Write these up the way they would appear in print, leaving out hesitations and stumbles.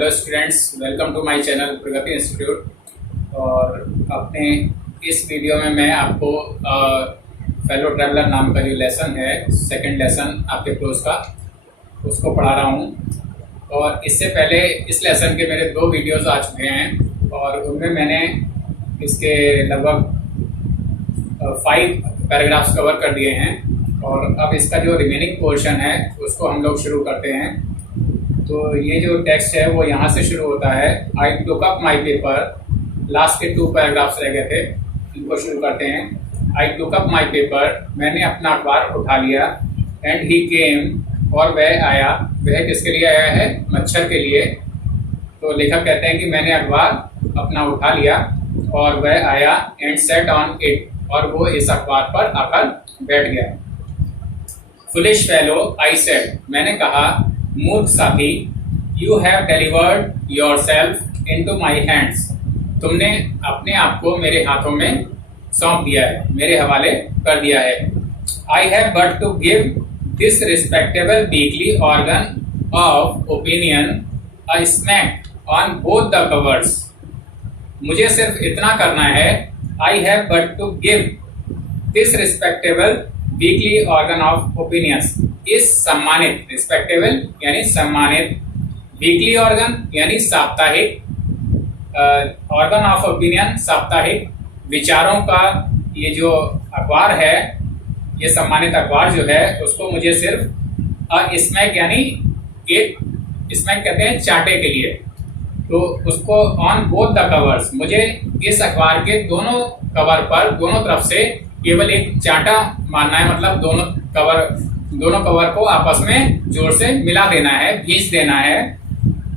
Hello students, welcome to my channel Pragati institute. और अपने इस वीडियो में मैं आपको फेलो ट्रैवलर नाम का जो लेसन है, सेकंड लेसन आपके कोर्स का, उसको पढ़ा रहा हूँ। और इससे पहले इस लेसन के मेरे 2 वीडियोस आ चुके हैं और उनमें मैंने इसके लगभग 5 पैराग्राफ्स कवर कर दिए हैं। और अब इसका जो रिमेनिंग पोर्शन है उसको हम लोग शुरू करते हैं। तो ये जो टेक्स्ट है वो यहाँ से शुरू होता है। I took up my paper, last के 2 पैराग्राफ्स रह गए थे, इनको शुरू करते हैं। आई टुक अप माई पेपर, मैंने अपना अखबार उठा लिया। एंड ही केम, और वह आया। वह किसके लिए आया है? मच्छर के लिए। तो लेखक कहते हैं कि मैंने अखबार अपना उठा लिया और वह आया। एंड सेट ऑन इट, और वो इस अखबार पर आकर बैठ गया। फुलिश फेलो, आई सेड, मैंने कहा, मूर्ख साथी, you have delivered your self into my hands, तुमने अपने आप को मेरे हाथों में सौंप दिया है, मेरे हवाले कर दिया है। I have but to give this respectable weekly organ of opinion a smack on both the covers, मुझे सिर्फ इतना करना है। I have but to give this respectable weekly organ of opinions, इस सम्मानित, रिस्पेक्टेबल यानी सम्मानित, वीकली ऑर्गन यानी साप्ताहिक, ऑर्गन ऑफ ओपिनियन साप्ताहिक विचारों का ये जो अखबार है, ये सम्मानित अखबार जो है, उसको मुझे सिर्फ स्मैक यानी एक स्मैक कहते हैं चाटे के लिए, तो उसको ऑन बोथ द कवर्स, मुझे इस अखबार के दोनों कवर पर, दोनों तरफ से केवल एक चांटा मारना है, मतलब दोनों कवर को आपस में जोर से मिला देना है, भींच देना है।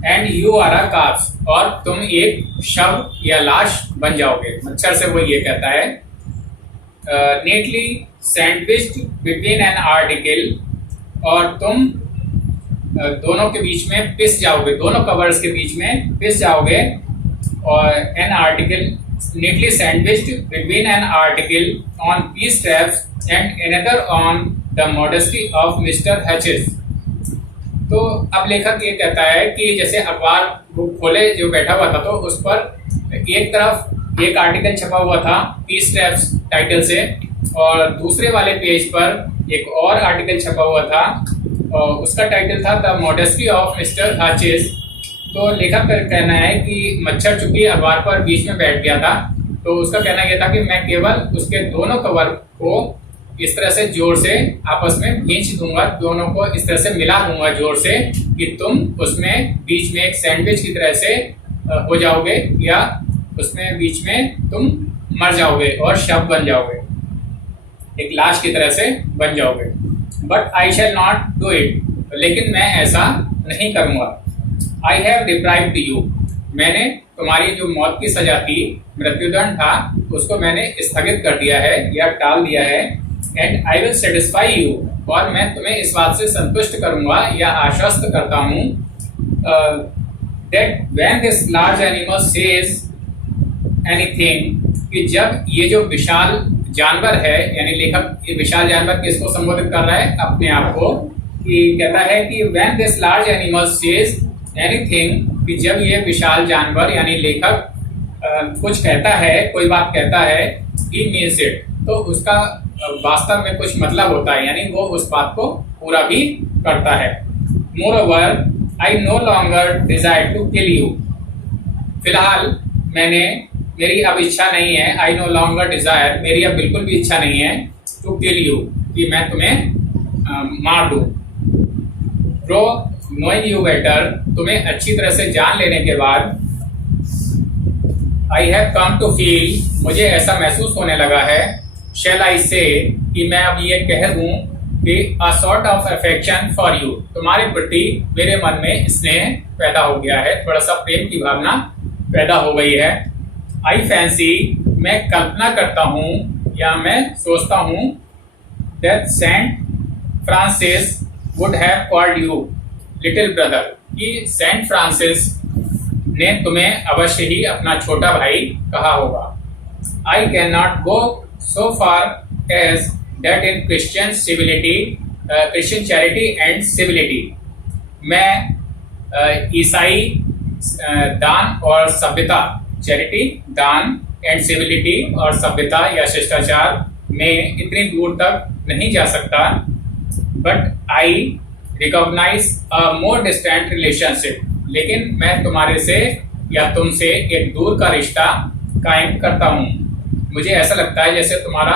And you are a corpse, और तुम एक शव या लाश बन जाओगे। मच्छर से वो ये कहता है। Neatly sandwiched between an article, और तुम दोनों के बीच में पिस जाओगे, दोनों कवर्स के बीच में पिस जाओगे। और an article, neatly sandwiched between an article on peace straps and another on the modesty of Mr. Hatches। तो अब लेखक ये कहता है कि जैसे अखबार वो खोले जो बैठा हुआ था, तो उस पर एक तरफ एक आर्टिकल छपा हुआ था पीस स्ट्रैप्स टाइटल से, और दूसरे वाले पेज पर एक और आर्टिकल छपा हुआ था और उसका टाइटल था the modesty of mister hatches. तो लेखक का कहना है कि मच्छर चूंकि अखबार पर बीच में बैठ गया था, तो उसका कहना यह था कि मैं केवल उसके दोनों कवर को इस तरह से जोर से आपस में भींच दूंगा, दोनों को इस तरह से मिला दूंगा जोर से, कि तुम उसमें बीच में एक सैंडविच की तरह से हो जाओगे, या उसमें बीच में तुम मर जाओगे और शव बन जाओगे, एक लाश की तरह से बन जाओगे। But I shall not do it, लेकिन मैं ऐसा नहीं करूंगा। आई हैव डिप्राइव्ड यू, मैंने तुम्हारी जो मौत की सजा थी, मृत्युदंड था, उसको मैंने स्थगित कर दिया है या टाल दिया है। And I will satisfy you, और मैं तुम्हें इस बात से संतुष्ट करूंगा या आश्वस्त करता हूँ, that when this large animal says anything, कि जब ये जो विशाल जानवर है, यानी लेखक ये विशाल जानवर किसको संबोधित कर रहा है? अपने आप को। कि कहता है कि when this large animal says anything, कि जब ये विशाल जानवर यानी लेखक कुछ कहता है, कोई बात कहता है, ही मीन्स इट, तो उसका वास्तव में कुछ मतलब होता है, यानी वो उस बात को पूरा भी करता है। Moreover I no longer desire to kill you, फिलहाल मेरी अब इच्छा नहीं है। आई नो लॉन्गर डिजायर, मेरी अब बिल्कुल भी इच्छा नहीं है, टू किल यू, कि मैं तुम्हें मार दूं। ब्रो नोइंग यू बेटर, तुम्हें अच्छी तरह से जान लेने के बाद, I have come to feel, मुझे ऐसा महसूस होने लगा है, शैल आई से, कि मैं अब ये कह दूं कि a sort of affection for you, तुम्हारे प्रति मेरे मन में स्नेह पैदा हो गया है, थोड़ा सा प्रेम की भावना पैदा हो गई है। आई फैंसी, मैं कल्पना करता हूँ या मैं सोचता हूँ, that Saint Francis would have called you little brother, कि सेंट फ्रांसिस ने तुम्हें अवश्य ही अपना छोटा भाई कहा होगा। I can not go so far as that in Christian civility, Christian charity and civility, मैं ईसाई दान और सभ्यता, चैरिटी, दान एंड सिविलिटी और सभ्यता या शिष्टाचार में इतनी दूर तक नहीं जा सकता, but I recognize a more distant relationship, लेकिन मैं तुम्हारे से या तुमसे एक दूर का रिश्ता कायम करता हूँ। मुझे ऐसा लगता है जैसे तुम्हारा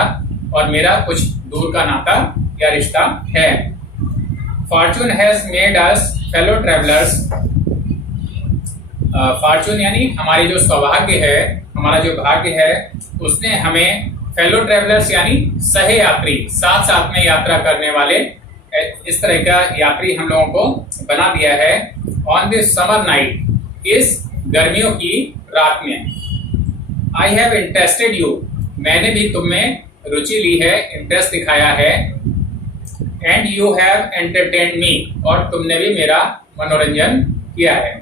और मेरा कुछ दूर का नाता या रिश्ता है। Fortune has made us fellow travellers, Fortune यानी हमारी जो सौभाग्य है, हमारा जो भाग्य है, उसने हमें फेलो ट्रेवलर्स यानी सह यात्री, साथ साथ में यात्रा करने वाले, इस तरह का यात्री हम लोगों को बना दिया है। ऑन दिस समर नाइट, इस गर्मियों की रात में। आई हैव इंटरेस्टेड यू, मैंने भी तुम में रुचि ली है, इंटरेस्ट दिखाया है। एंड यू हैव एंटरटेन्ड मी, और तुमने भी मेरा मनोरंजन किया है।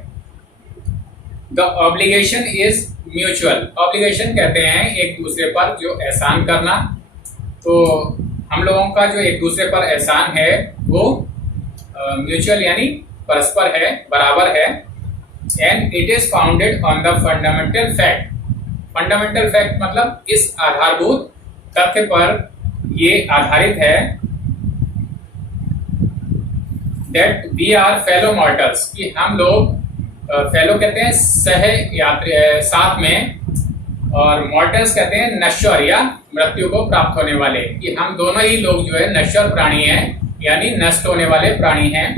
The obligation is mutual, obligation कहते हैं एक दूसरे पर जो एहसान करना। तो हम लोगों का जो एक दूसरे पर एहसान है वो म्यूचुअल यानी परस्पर है, बराबर है। And it is founded on the fundamental fact, fundamental fact मतलब इस आधारभूत तथ्य पर ये आधारित है, that we are fellow mortals, कि हम लोग फेलो कहते हैं सह यात्री, साथ में, और मॉर्टल्स कहते हैं नश्वर या मृत्यु को प्राप्त होने वाले, कि हम दोनों ही लोग जो है नश्वर प्राणी हैं, यानी नष्ट होने वाले प्राणी हैं।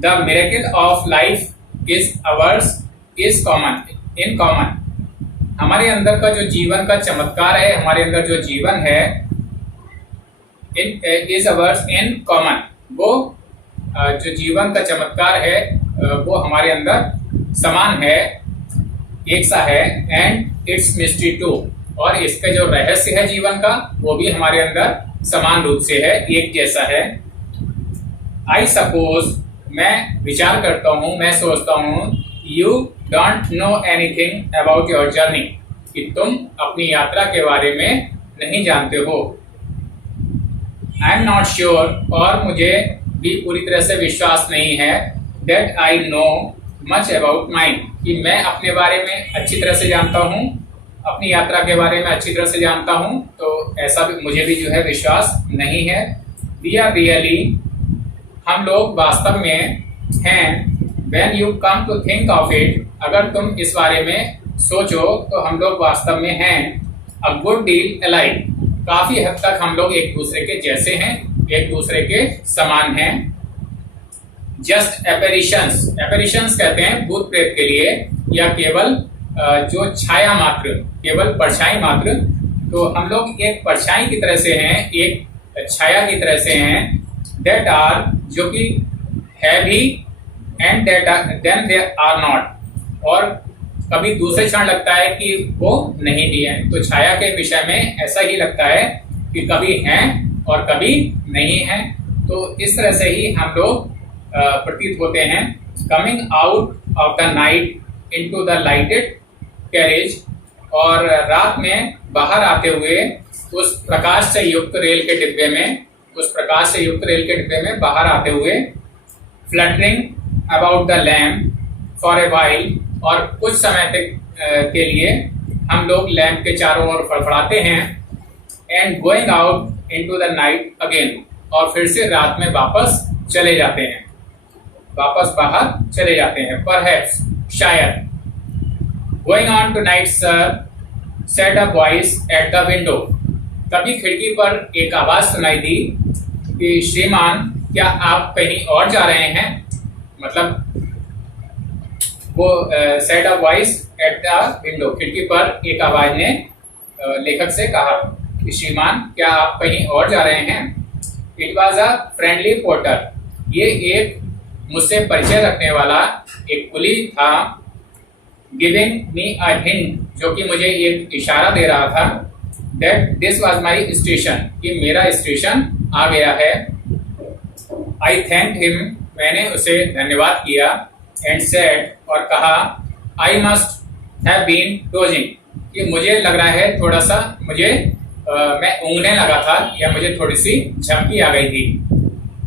The miracle of life is ours is common, in common, हमारे अंदर का जो जीवन का चमत्कार है, हमारे अंदर जो जीवन है, इज अवर्स इन कॉमन, वो जो जीवन का चमत्कार है वो हमारे अंदर समान है, एक सा है। एंड इट्स मिस्ट्री टू, और इसका जो रहस्य है जीवन का वो भी हमारे अंदर समान रूप से है, एक जैसा है। आई सपोज, मैं विचार करता हूँ, मैं सोचता हूँ, you don't know anything about your journey, कि तुम अपनी यात्रा के बारे में नहीं जानते हो। आई एम नॉट श्योर, और मुझे भी पूरी तरह से विश्वास नहीं है, that I know much about mind, कि मैं अपने बारे में अच्छी तरह से जानता हूँ, अपनी यात्रा के बारे में अच्छी तरह से जानता हूँ, तो ऐसा भी मुझे भी जो है विश्वास नहीं है। वी आर रियली, हम लोग वास्तव में हैं। When you come to think of it, अगर तुम इस बारे में सोचो तो हम लोग वास्तव में हैं। अ गुड डील अलाइक, काफी हद तक हम लोग एक दूसरे के जैसे हैं, एक दूसरे के समान हैं। जस्ट एपेरिशंस, एपेरिशंस कहते हैं भूत प्रेत के लिए, या केवल जो छाया मात्र, केवल परछाई मात्र, तो हम लोग एक परछाई की तरह से हैं, एक छाया की तरह से हैं। दैट आर, जो कि है भी, and then they are not, और कभी दूसरे क्षण लगता है कि वो नहीं भी है। तो छाया के विषय में ऐसा ही लगता है कि कभी हैं और कभी नहीं हैं। तो इस तरह से ही हम लोग प्रतीत होते हैं। Coming out of the night into the lighted carriage, और रात में बाहर आते हुए उस प्रकाश से युक्त रेल के डिब्बे में, उस प्रकाश से युक्त रेल के डिब्बे में बाहर आते हुए। Fluttering about the lamp for a while, और कुछ समय तक के लिए हम लोग लैम्प के चारों ओर फड़फड़ाते हैं। And going out into the night again, और फिर से रात में वापस चले जाते हैं, वापस बाहर चले जाते हैं। परहैप्स, शायद। Going on tonight sir, said a voice at the window, तभी खिड़की पर एक आवाज सुनाई दी कि श्रीमान, क्या आप कहीं और जा रहे हैं? मतलब वो said a voice at the window, खिड़की पर एक आवाज ने लेखक से कहा कि श्रीमान, क्या आप कहीं और जा रहे हैं? It was a friendly porter, ये एक मुझसे परिचय रखने वाला एक कुली था। गिविंग मी अ हिंट, जो कि मुझे एक इशारा दे रहा था, that this was my station, कि मेरा स्टेशन आ गया है। आई थैंक हिम, मैंने उसे धन्यवाद किया। एंड सेड, और कहा, I must have been dozing, कि मुझे लग रहा है थोड़ा सा मुझे मैं ऊँगने लगा था, या मुझे थोड़ी सी झपकी आ गई थी।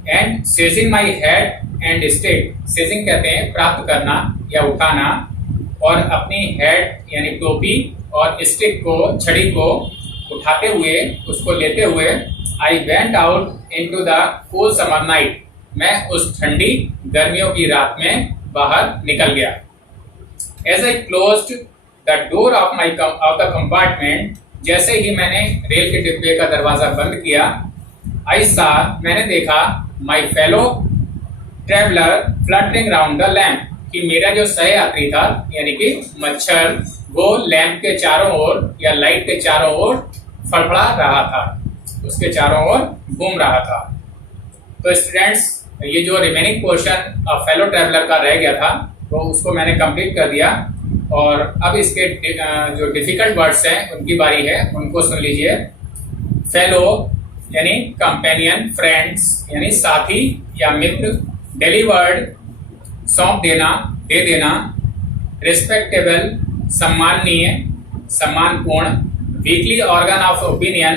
And seizing my head and stick, seizing कहते हैं प्राप्त करना, या उठाना, और अपनी हेड यानी टोपी और स्टिक को, छड़ी को उठाते हुए, उसको लेते हुए I went out into the cool summer night, मैं उस ठंडी गर्मियों की रात में बाहर निकल गया। As I closed the door of the compartment, जैसे ही मैंने रेल के डिब्बे का दरवाजा बंद किया, आई सा, मैंने देखा, my fellow traveller fluttering round the lamp, कि मेरा जो सह यात्री था यानी कि मच्छर, वो लैंप के चारों ओर या लाइट के चारों ओर फड़फड़ा रहा था, उसके चारों ओर घूम रहा था। तो स्टूडेंट्स, ये जो remaining portion of fellow traveller का रह गया था वो उसको मैंने कंप्लीट कर दिया। और अब इसके जो डिफिकल्ट वर्ड्स हैं उनकी बारी है, उनको सुन लीजिए। फेलो यानी कंपेनियन, फ्रेंड्स यानी साथी या मित्र, डिलीवर्ड सौंप देना, दे देना, रिस्पेक्टेबल सम्माननीय, सम्मानपूर्ण, वीकली ऑर्गन ऑफ ओपिनियन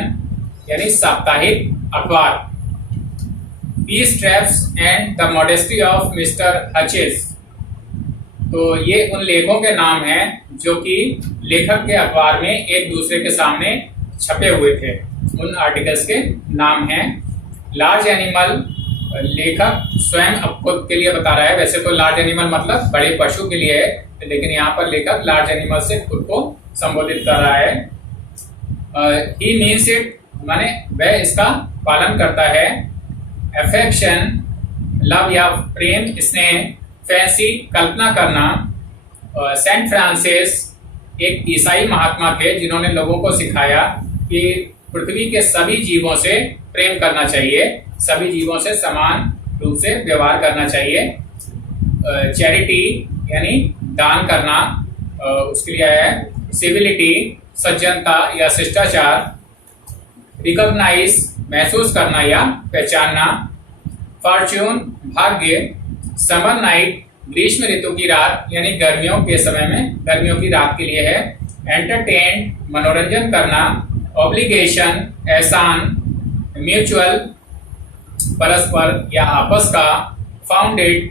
यानी साप्ताहिक अखबार, peace traps and the modesty of mister Hutches. तो ये उन लेखों के नाम हैं जो कि लेखक के अखबार में एक दूसरे के सामने छपे हुए थे, उन आर्टिकल्स के नाम हैं। लार्ज एनिमल, लेखक स्वयं अब खुद के लिए बता रहा है, वैसे तो लार्ज एनिमल मतलब बड़े पशु के लिए है, लेकिन यहाँ पर लेखक लार्ज एनिमल से खुद को संबोधित कर रहा है। ही मीन्स इट, माने वह इसका पालन करता है। अफेक्शन, लव या प्रेम, स्नेह। फैंसी, कल्पना करना। सेंट फ्रांसिस एक ईसाई महात्मा थे जिन्होंने लोगों को सिखाया कि पृथ्वी के सभी जीवों से प्रेम करना चाहिए, सभी जीवों से समान रूप से व्यवहार करना चाहिए। चैरिटी यानी दान करना, उसके लिए है सिविलिटी, सज्जनता या शिष्टाचार। रिकॉग्नाइज, महसूस करना या पहचानना। फॉर्च्यून, भाग्य। समर नाइट, ग्रीष्म ऋतु की रात यानी गर्मियों के समय में, गर्मियों की रात के लिए है। एंटरटेन, मनोरंजन करना। ऑब्लिगेशन, एहसान। म्यूचुअल, परस्पर या आपस का। फाउंडेड,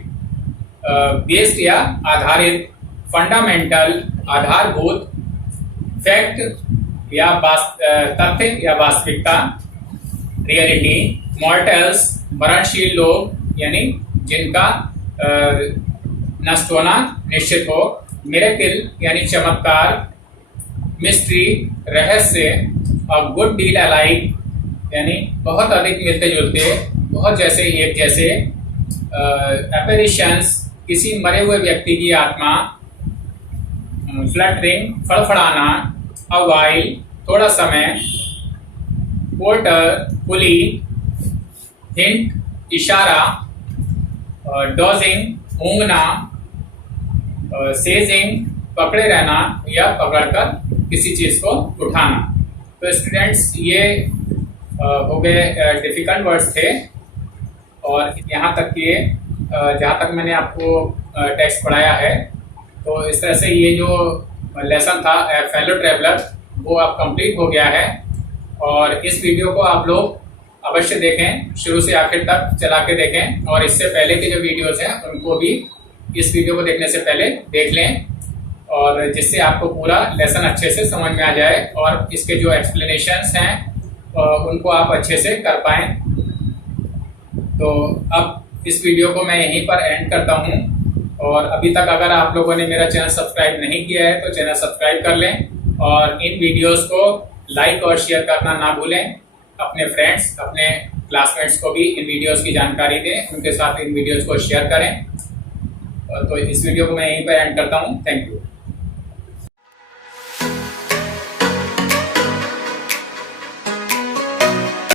बेस्ड या आधारित। फंडामेंटल, आधारभूत। फैक्ट या तथ्य या वास्तविकता, रियलिटी। मॉर्टल्स, मरणशील लोग यानी जिनका नष्ट होना निश्चित हो। मिरेकल यानी चमत्कार। मिस्ट्री, रहस्य। और गुड डील अलाइक यानी बहुत अधिक मिलते जुलते, बहुत जैसे, एक जैसे। एपेरिशंस, किसी मरे हुए व्यक्ति की आत्मा। फ्लटरिंग, फड़फड़ाना। अ वाइल, थोड़ा समय। पोर्टर, पुली। हिंट, इशारा। डॉजिंग, ऊँघना। सेजिंग, पकड़े रहना या पकड़कर किसी चीज को उठाना। तो स्टूडेंट्स, ये हो गए डिफिकल्ट वर्ड्स थे। और यहाँ तक कि जहाँ तक मैंने आपको टेक्स्ट पढ़ाया है, तो इस तरह से ये जो लेसन था फेलो ट्रैवलर, वो अब कंप्लीट हो गया है। और इस वीडियो को आप लोग अवश्य देखें, शुरू से आखिर तक चला के देखें। और इससे पहले के जो वीडियोस हैं उनको भी इस वीडियो को देखने से पहले देख लें, और जिससे आपको पूरा लेसन अच्छे से समझ में आ जाए और इसके जो एक्सप्लेनेशंस हैं उनको आप अच्छे से कर पाएँ। तो अब इस वीडियो को मैं यहीं पर एंड करता हूँ। और अभी तक अगर आप लोगों ने मेरा चैनल सब्सक्राइब नहीं किया है तो चैनल सब्सक्राइब कर लें, और इन वीडियोस को लाइक और शेयर करना ना भूलें। अपने फ्रेंड्स, अपने क्लासमेट्स को भी इन वीडियोस की जानकारी दें, उनके साथ इन वीडियोस को शेयर करें। तो इस वीडियो को मैं यहीं पर एंड करता हूँ। Thank you.